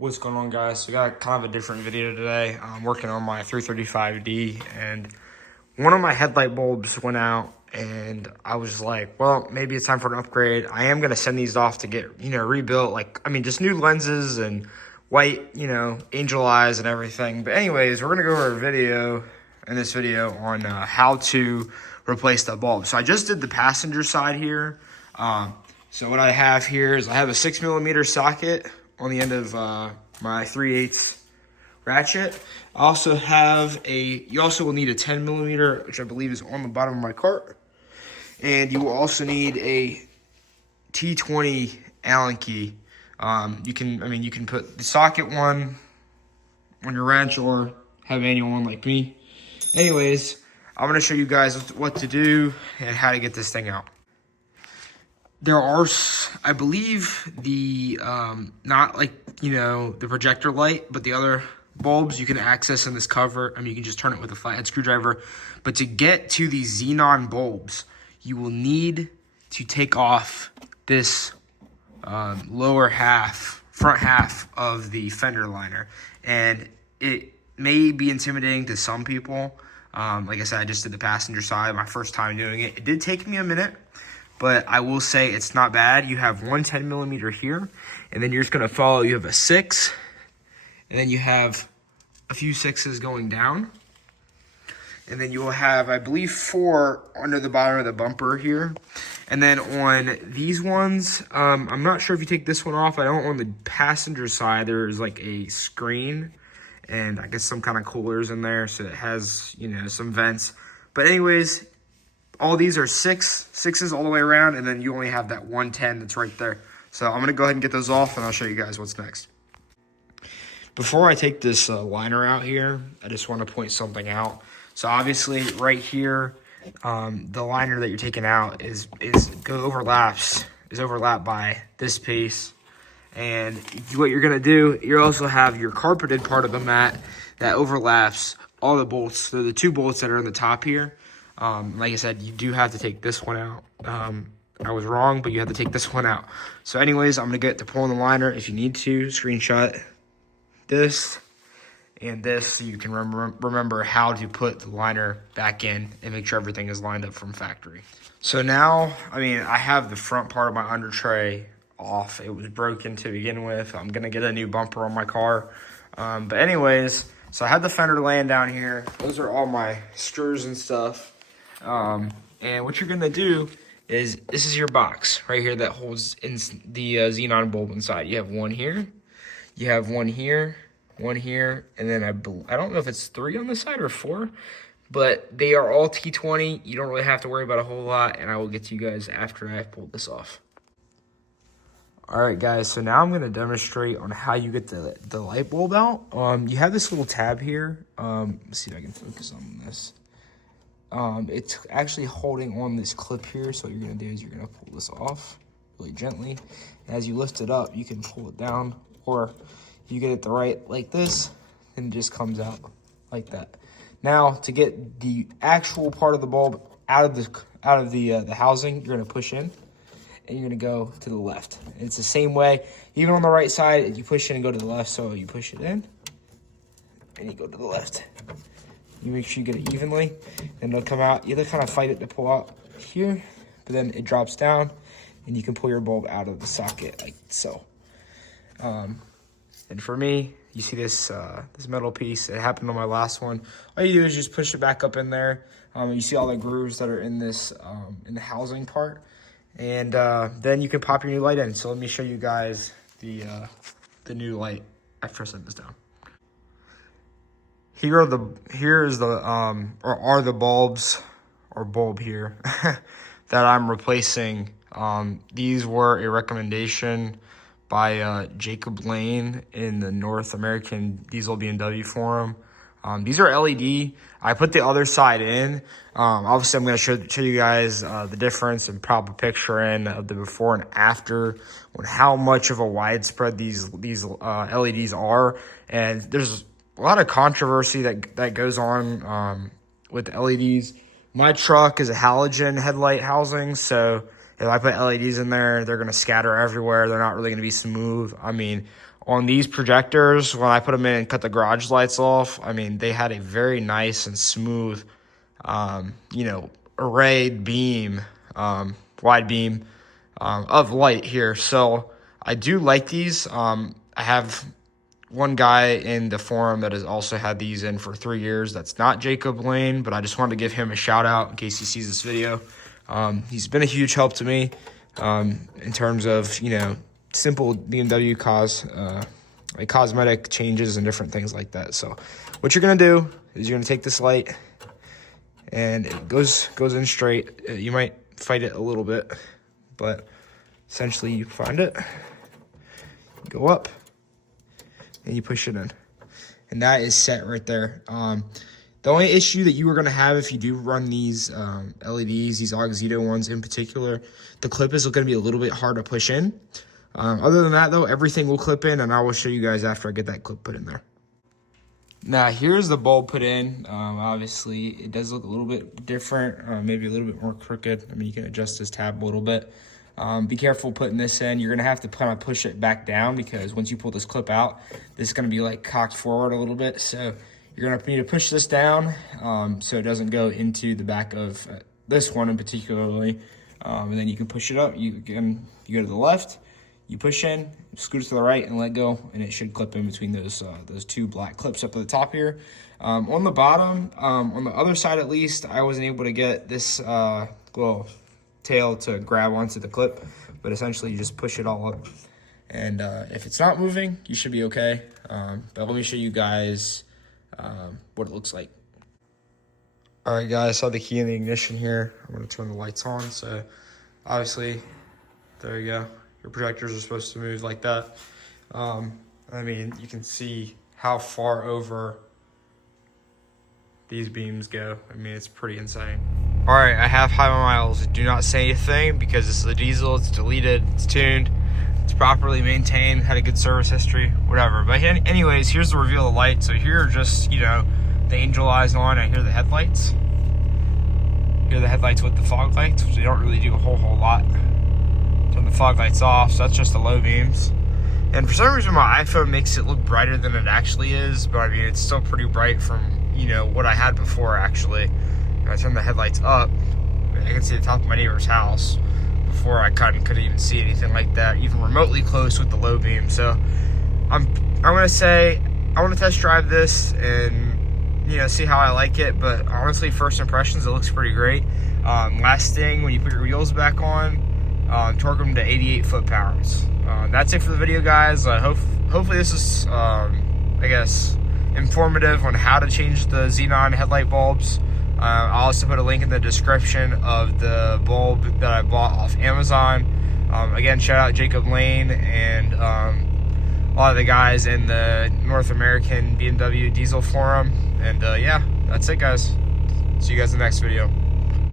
What's going on, guys? So we got kind of a different video today. I'm working on my 335D, and one of my headlight bulbs went out, and I was like, well, maybe it's time for an upgrade. I am going to send these off to get, rebuilt. Just new lenses and white, angel eyes and everything. But anyways, we're going to go over a video in this video on how to replace the bulb. So I just did the passenger side here. So what I have here is I have a 6mm socket on the end of my 3/8 ratchet. I also have you also will need a 10mm, which I believe is on the bottom of my cart. And you will also need a T20 Allen key. You can put the socket one on your wrench or have a manual one like me. Anyways, I'm gonna show you guys what to do and how to get this thing out. There are, I believe, the, not like, the projector light, but the other bulbs you can access in this cover. You can just turn it with a flathead screwdriver. But to get to these xenon bulbs, you will need to take off this front half of the fender liner. And it may be intimidating to some people. Like I said, I just did the passenger side, my first time doing it. It did take me a minute. But I will say it's not bad. You have one 10mm here, and then you're just gonna follow. You have a 6, and then you have a few 6s going down. And then you will have, I believe, 4 under the bottom of the bumper here. And then on these ones, I'm not sure if you take this one off. I don't on the passenger side, there's like a screen and I guess some kind of coolers in there. So it has, some vents. But anyways, all these are 6s all the way around, and then you only have that 110 that's right there. So I'm gonna go ahead and get those off, and I'll show you guys what's next. Before I take this liner out here, I just want to point something out. So obviously, right here, the liner that you're taking out is overlapped by this piece. And what you're gonna do, you also have your carpeted part of the mat that overlaps all the bolts. So the 2 bolts that are on the top here. Like I said, you do have to take this one out. I was wrong, but you have to take this one out. So anyways, I'm going to get to pulling the liner. If you need to, screenshot this and this so you can remember how to put the liner back in and make sure everything is lined up from factory. So now, I have the front part of my under tray off. It was broken to begin with. I'm going to get a new bumper on my car. But anyways, so I had the fender laying down here. Those are all my screws and stuff. And what you're gonna do is, this is your box right here that holds in the xenon bulb inside. You have one here, you have one here, and then I don't know if it's 3 on the side or 4, but they are all T20. You don't really have to worry about a whole lot, and I will get to you guys after I've pulled this off. All right, guys, so now I'm gonna demonstrate on how you get the light bulb out. You have this little tab here. Let's see if I can focus on this. It's actually holding on this clip here. So what you're going to do is you're going to pull this off really gently. And as you lift it up, you can pull it down, or you get it like this, and it just comes out like that. Now, to get the actual part of the bulb out of the housing, you're going to push in, and you're going to go to the left. And it's the same way, even on the right side, you push in and go to the left. So you push it in, and you go to the left. You make sure you get it evenly, and it'll come out. You have to kind of fight it to pull out here, but then it drops down, and you can pull your bulb out of the socket like so. And for me, you see this metal piece. It happened on my last one. All you do is just push it back up in there. You see all the grooves that are in this in the housing part, and then you can pop your new light in. So let me show you guys the new light after I set this down. Here are the bulbs, or bulb here, that I'm replacing. These were a recommendation by Jacob Lane in the North American Diesel BMW forum. These are LED. I put the other side in. Obviously, I'm going to show you guys the difference and proper picture in of the before and after, on how much of a widespread these LEDs are. And there's a lot of controversy that goes on with LEDs. My truck is a halogen headlight housing, so If I put LEDs in there, they're going to scatter everywhere. They're not really going to be smooth. I mean, on these projectors, when I put them in and cut the garage lights off, I mean, they had a very nice and smooth, you know, arrayed beam, wide beam of light here. So I do like these. I have one guy in the forum that has also had these in for 3 years. That's not Jacob Lane, but I just wanted to give him a shout out in case he sees this video. He's been a huge help to me in terms of, you know, simple BMW like cosmetic changes and different things like that. So what you're going to do is you're going to take this light and it goes in straight. You might fight it a little bit, but essentially you find it, you go up, and you push it in. And that is set right there. The only issue that you are going to have if you do run these LEDs, these AUXITO ones in particular, the clip is going to be a little bit hard to push in. Other than that, though, everything will clip in, and I will show you guys after I get that clip put in there. Now, here's the bulb put in. Obviously, it does look a little bit different, maybe a little bit more crooked. I mean, you can adjust this tab a little bit. Be careful putting this in. You're going to have to kind of push it back down because once you pull this clip out, this is going to be like cocked forward a little bit. So you're going to need to push this down so it doesn't go into the back of this one in particularly. And then you can push it up. You go to the left, you push in, scoot it to the right, and let go, and it should clip in between those two black clips up at the top here. On the bottom, on the other side at least, I wasn't able to get this little tail to grab onto the clip, but essentially you just push it all up, and if it's not moving, you should be okay. But let me show you guys what it looks like. All right, guys, saw the key in the ignition here. I'm going to turn the lights on. So obviously, there you go. Your projectors are supposed to move like that. I mean, you can see how far over these beams go. I mean, it's pretty insane. All right, I have high miles. Do not say anything because this is a diesel. It's deleted. It's tuned. It's properly maintained. Had a good service history. Whatever. But anyways, here's the reveal of the light. So here are just, you know, the angel eyes on. I hear the headlights. Hear the headlights with the fog lights, which they don't really do a whole lot. Turn the fog lights off. So that's just the low beams. And for some reason, my iPhone makes it look brighter than it actually is. But I mean, it's still pretty bright from, you know, what I had before actually. I turn the headlights up, I can see the top of my neighbor's house. Before I couldn't even see anything like that, even remotely close with the low beam. So I'm gonna say I want to test drive this and, you know, see how I like it. But honestly, first impressions, it looks pretty great. Last thing, when you put your wheels back on, torque them to 88 foot-pounds. That's it for the video, guys. Hopefully this is, I guess, informative on how to change the xenon headlight bulbs. I'll also put a link in the description of the bulb that I bought off Amazon. Again, shout out Jacob Lane and a lot of the guys in the North American BMW diesel forum. And yeah, that's it, guys. See you guys in the next video.